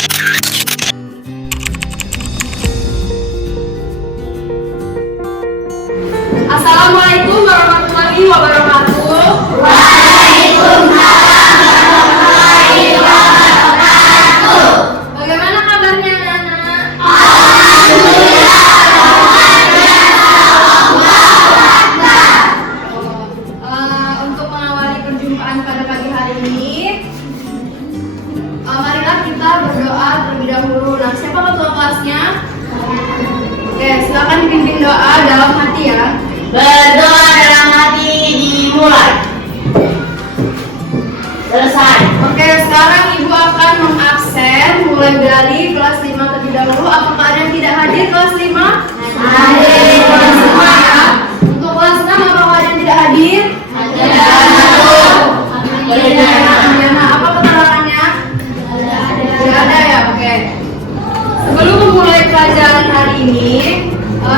Assalamualaikum warahmatullahi wabarakatuh. Bagaimana kabarnya anak-anak? Untuk mengawali perjumpaan pada pagi hari ini, marilah kita berdoa terlebih dahulu. Nah, siapa ketua kelasnya? Oke, silakan dipimpin doa dalam hati ya. Berdoa dalam hati dimulai. Selesai. Oke, sekarang Ibu akan mengabsen mulai dari kelas 5 terlebih dahulu. Apakah ada yang tidak hadir kelas 5? Hadir. Kelas 5 ya. Untuk kelas 6 apakah ada yang tidak hadir? Nah, apa keterangannya? Tidak ada ya, oke. Sebelum memulai pelajaran hari ini,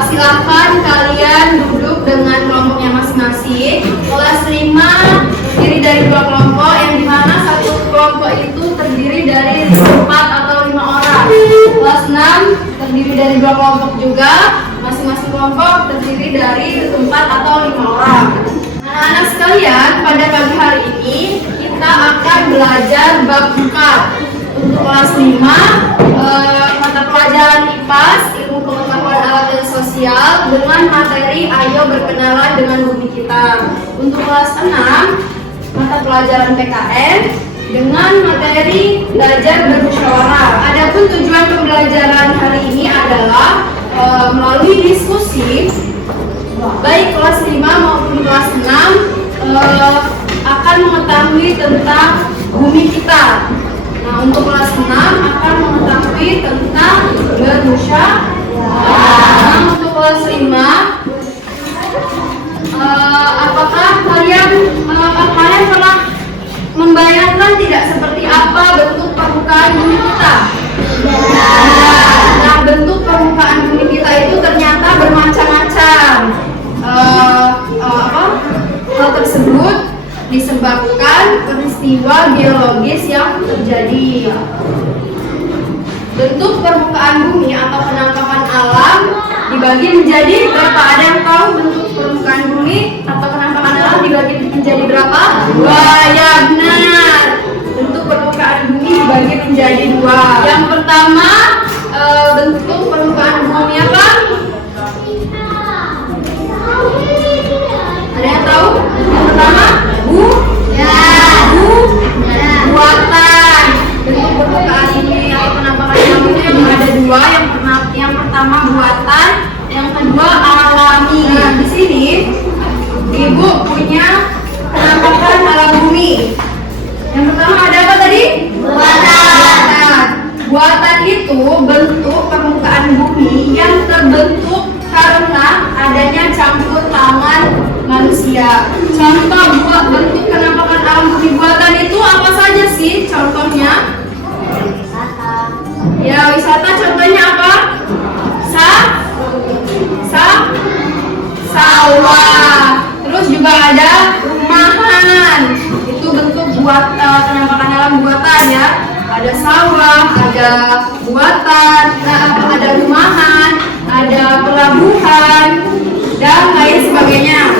silakan kalian duduk dengan kelompoknya masing-masing. Kelas 5 terdiri dari 2 kelompok, yang dimana satu kelompok itu terdiri dari 4 atau 5 orang. Kelas 6 terdiri dari 2 kelompok juga, masing-masing kelompok terdiri dari 4 atau 5 orang. Anak-anak sekalian, pada pagi hari ini kita akan belajar bab 4. Untuk kelas 5, mata pelajaran IPAS, ilmu pengetahuan alat dan sosial, dengan materi ayo berkenalan dengan bumi kita. Untuk kelas 6, mata pelajaran PKN dengan materi belajar bermusyawarah. Adapun tujuan pembelajaran hari ini adalah melalui diskusi, baik kelas 5 maupun kelas 6 akan mengetahui tentang bumi kita. Nah, untuk kelas 6 akan mengetahui tentang bermusyawarah. Nah, untuk kelas 5, apakah kalian pernah membayangkan tidak seperti apa bentuk permukaan bumi kita? Nah, bentuk permukaan bumi kita itu ternyata bermacam-macam. Hal tersebut disebabkan peristiwa biologis yang terjadi. Bentuk permukaan bumi atau penampakan alam dibagi menjadi berapa? Ada yang tahu bentuk permukaan bumi atau penampakan alam dibagi menjadi berapa? 2. Ya, benar. Bentuk permukaan bumi dibagi menjadi 2. Yang pertama, bentuk permukaan bumi apa? Ada yang tahu? Yang pertama, buatan. Bentuk permukaan ini atau penampakan alam itu yang ada 2. Yang pertama buatan, yang kedua alami. Nah, di sini Ibu punya penampakan alam bumi. Yang pertama ada apa tadi? Buatan. Buatan itu bentuk permukaan bumi yang terbentuk karena adanya campur tangan manusia. Contoh bentuk penampakan alam bumi buatan itu apa saja sih contohnya? Ya, wisata contohnya apa? Sawah. Terus juga ada rumahan. Itu bentuk penampakan alam buatan ya. Ada sawah, ada buatan, ada rumahan, ada pelabuhan, dan lain sebagainya.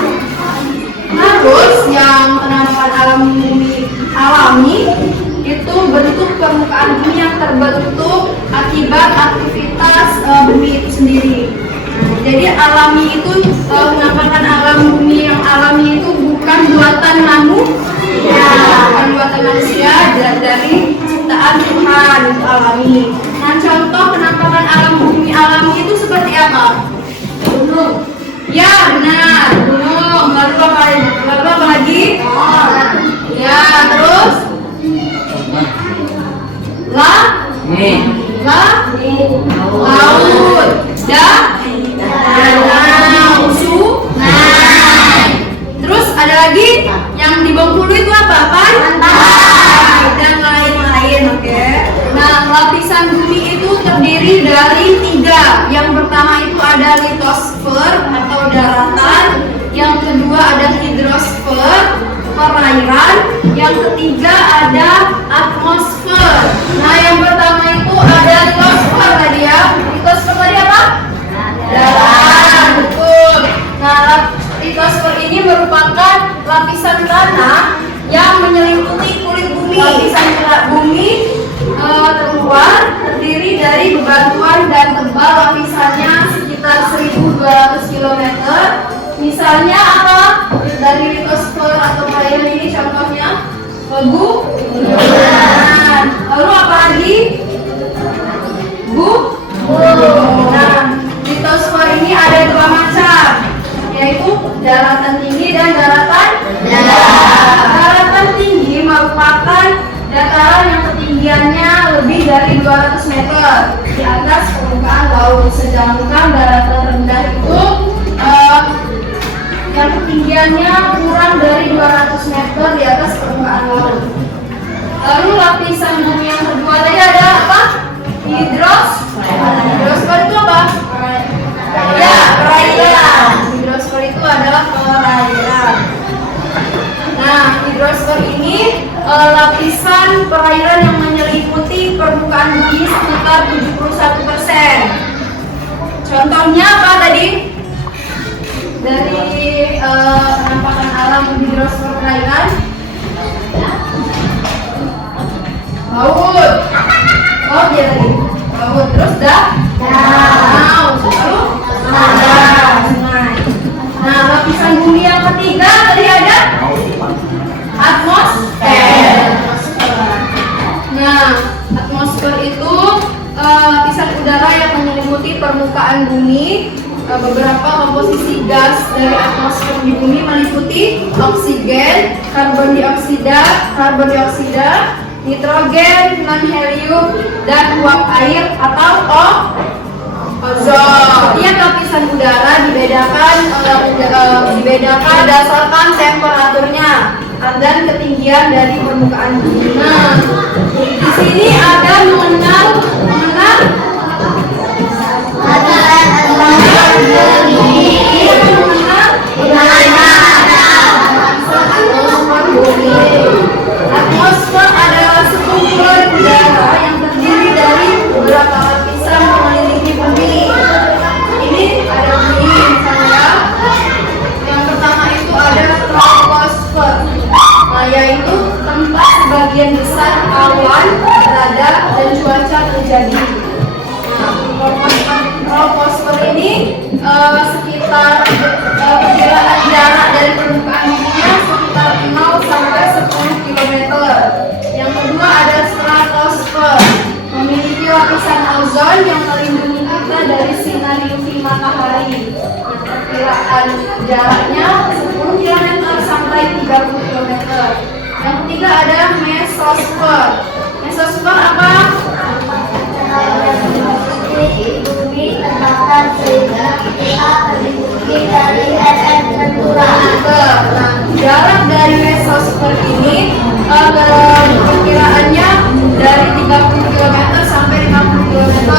Terus yang penampakan alam bumi alami itu bentuk permukaan bumi yang terbentuk akibat aktivitas bumi itu sendiri. Jadi alami itu, penampakan alam bumi yang alami itu bukan buatan manusia, bukan buatan manusia, dari ciptaan Tuhan, itu alami. Nah, contoh penampakan alam bumi alami itu seperti apa? Gunung. Ya, benar, gunung. Lalu apa lagi? Ya, terus laut, danau, sungai. Terus ada lagi yang di Bengkulu itu apa? Pantai dan lain-lain. Oke. Nah, lapisan bumi itu terdiri dari 3. Yang pertama itu ada litosfer atau daratan, yang kedua ada hidrosfer, perairan, yang ketiga ada atmosfer. Nah, yang pertama itu lapisannya sekitar 1.200 km. Misalnya apa? Dari litosfer atau perairan ini contohnya bulan. Lalu apa lagi? Nah, litosfer ini ada dua macam, yaitu daratan tinggi dan daratan datar. Daratan tinggi merupakan dataran yang ketinggiannya lebih dari 200 meter di atas permukaan laut. Sedangkan daratan rendah itu yang ketinggiannya kurang dari 200 meter di atas permukaan laut. Lalu lapisan bumi yang kedua tadi ada apa? Hidrosfer itu apa? Ya, perairan. Hidrosfer itu adalah perairan. Nah, hidrosfer ini lapisan perairan yang menyelimuti permukaan bumi sekitar 71%. Contohnya apa tadi? Dari penampakan alam hidrosfer perairan, laut. Oh dia tadi laut, terus danau, lalu sungai. Nah, lapisan bumi yang ketiga tadi ada atmosfer. Nah, atmosfer itu lapisan udara yang menyelimuti permukaan bumi. Beberapa komposisi gas dari atmosfer di bumi meliputi oksigen, karbon dioksida, nitrogen, non-helium, dan uap air atau ozon. Yang lapisan udara dibedakan berdasarkan temperaturnya dan ketinggian dari permukaan bumi. Nah, di sini ada mengenal atmosfer adalah sekumpulan udara yang terdiri dari beberapa lapisan mengelilingi bumi. Ini ada bumi misalnya. Yang pertama itu ada troposfer, yaitu tempat sebagian besar awan berada dan cuaca terjadi. Troposfer ini sekitar perkiraan jarak dari permukaan bumi sekitar 0 sampai 10 km. Yang kedua ada stratosfer, memiliki lapisan ozon yang melindungi kita dari sinar UV matahari. Perkiraan jaraknya 10 km sampai 30 km. Yang ketiga ada mesosfer. Mesosfer apa? Bumi terbakar sehingga kita terlindungi dari benturan. Nah, jarak dari mesosfer ini perkiraannya dari 30 km sampai 50 km.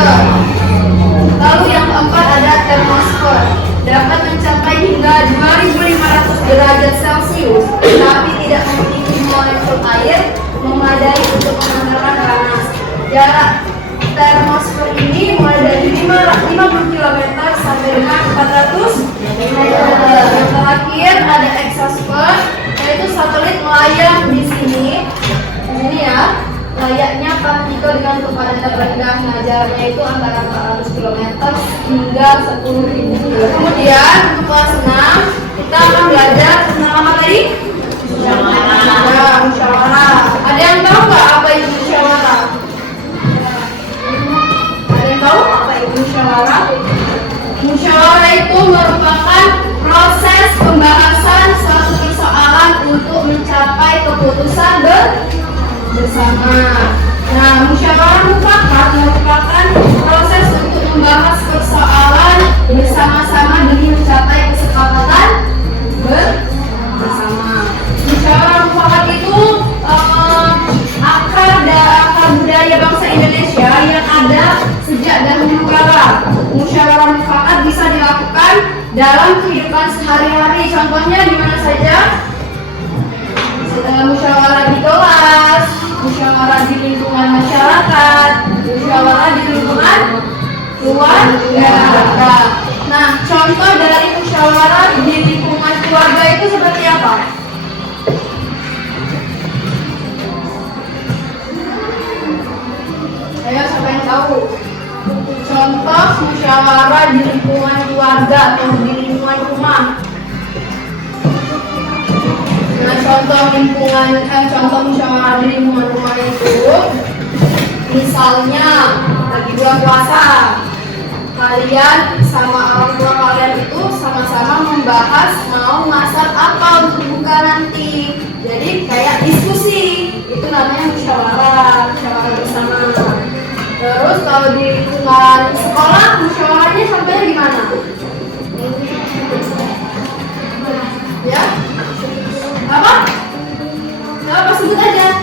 Lalu yang keempat ada termosfer, dapat mencapai hingga 2.500 derajat Celcius, tapi tidak memiliki molekul air memadai untuk menghantarkan panas. Jarak termosfer ini mulai dari 50 km sampai dengan 400 meter. Yang terakhir ada exosfer, yaitu satelit melayang di sini ya, layaknya partikel dengan kepadatan rendah. Nah, jaraknya itu antara 400 km hingga 10.000 km. Kemudian untuk kelas 6 kita akan belajar tentang apa tadi? Musyawarah. Ada yang tahu nggak apa itu musyawarah? Tahu apa itu musyawarah? Musyawarah itu merupakan proses pembahasan suatu persoalan untuk mencapai keputusan bersama. Nah, musyawarah mufakat merupakan proses untuk membahas persoalan bersama-sama demi mencapai kesepakatan bersama. Musyawarah mufakat itu akar budaya bangsa Indonesia yang ada sejak dahulu kala. Musyawarah mufakat bisa dilakukan dalam kehidupan sehari-hari. Contohnya di mana saja? Musyawarah di kelas, musyawarah di lingkungan masyarakat, musyawarah di lingkungan keluarga. Nah, contoh dari musyawarah di lingkungan keluarga itu seperti apa? Ayo, siapa yang tahu? contoh musyawarah di lingkungan keluarga atau di lingkungan rumah. Nah, contoh musyawarah di lingkungan rumah itu, misalnya lagi bulan puasa, kalian sama orang tua kalian itu sama-sama membahas mau masak apa untuk buka nanti. Jadi kayak diskusi, itu namanya musyawarah bersama. Terus kalau di lingkungan sekolah, musyawarahnya sampainya gimana? Ya? Apa? Sebut aja.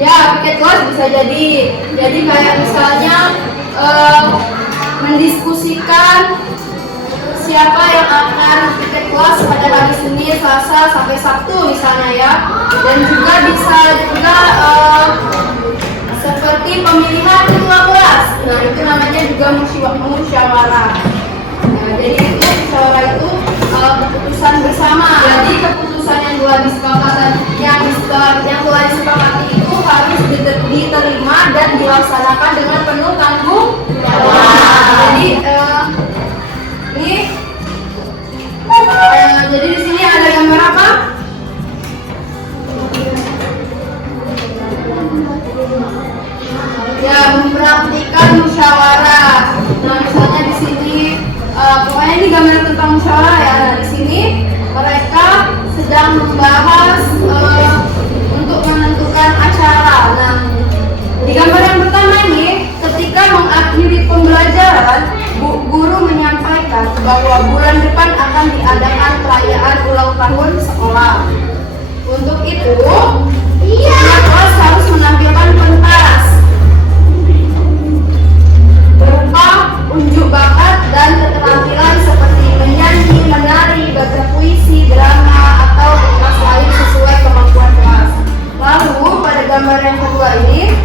Ya, piket kelas bisa jadi. Jadi kayak misalnya mendiskusikan siapa yang akan piket kelas pada hari Senin, Selasa sampai Sabtu misalnya ya. Dan juga bisa juga seperti pemilihan ketua kelas. Nah, itu namanya juga musyawarah. Nah, jadi itu musyawarah itu keputusan bersama. Jadi keputusan yang telah disepakati itu harus diterima dan dilaksanakan dengan penuh tanggung jawab. Jadi di sini ada gambar apa? Ya, mempraktikkan musyawarah. Nah, misalnya di sini, pokoknya ini gambar tentang musyawarah ya. Nah, di sini mereka sedang membahas untuk menentukan acara. Nah, di gambar yang pertama ini, ketika mengakhiri pembelajaran, guru menyampaikan bahwa bulan depan akan diadakan perayaan ulang tahun sekolah. Untuk itu, kelas harus menampilkan pentas berupa unjuk bakat dan keterampilan seperti menyanyi, menari, baca puisi, drama, atau kelas lain sesuai kemampuan kelas. Lalu pada gambar yang kedua ini,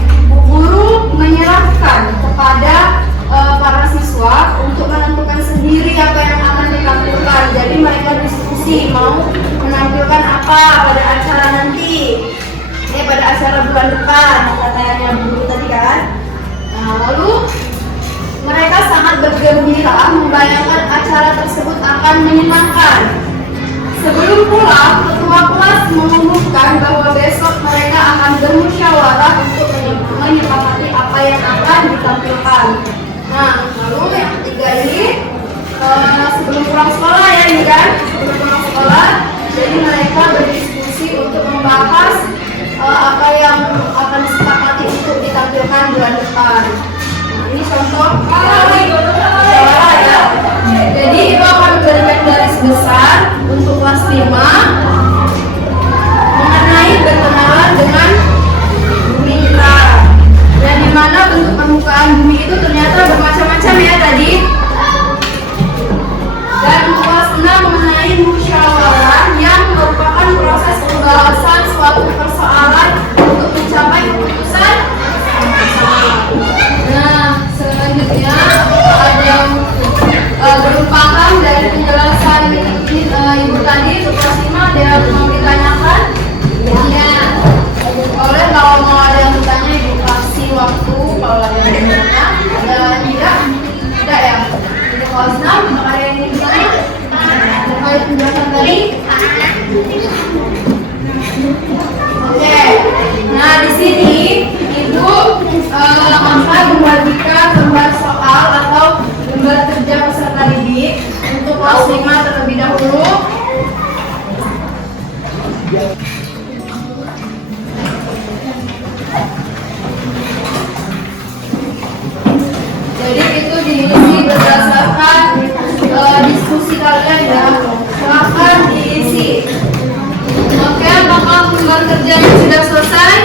guru menyerahkan kepada para siswa untuk menentukan sendiri apa yang akan ditampilkan. Jadi mereka diskusi mau menampilkan apa pada acara nanti, pada acara bulan depan katanya guru tadi kan. Nah, lalu mereka sangat bergembira membayangkan acara tersebut akan menyenangkan. Sebelum pulang, ketua kelas mengumumkan bahwa besok mereka akan bermusyawarah untuk menyepakati apa yang akan ditampilkan. Nah, lalu yang ketiga ini sebelum pulang sekolah ya, ini kan sebelum pulang sekolah, jadi mereka berdiskusi untuk membahas apa yang akan disepakati untuk ditampilkan bulan depan. Nah, ini contoh dari musyawarah ya. Jadi itu akan memberikan garis besar untuk kelas 5 mengenai berkenalan dengan bumi kita. Dan di mana bentuk permukaan bumi itu ternyata bermacam-macam ya tadi. Dan kelas 6 mengenai musyawarah yang merupakan proses pembahasan suatu persoalan untuk mencapai keputusan. Nah, selanjutnya ada belum paham dari penjelasan ibu tadi untuk kelas 5, ada yang mau ditanyakan? Ya. Boleh kalau mau ada yang bertanya ibu kasih waktu kalau ada yang bertanya. Ada tidak ya? Jadi kelas 6 ada yang ingin bertanya terkait penjelasan tadi? Oke. Nah, di sini ibu akan membagikan gambar soal atau gambar kerja peserta didik untuk kelas 5 terlebih dahulu. Jadi itu diisi berdasarkan diskusi kalian ya. Silahkan diisi. Oke, apakah gambar kerjanya sudah selesai?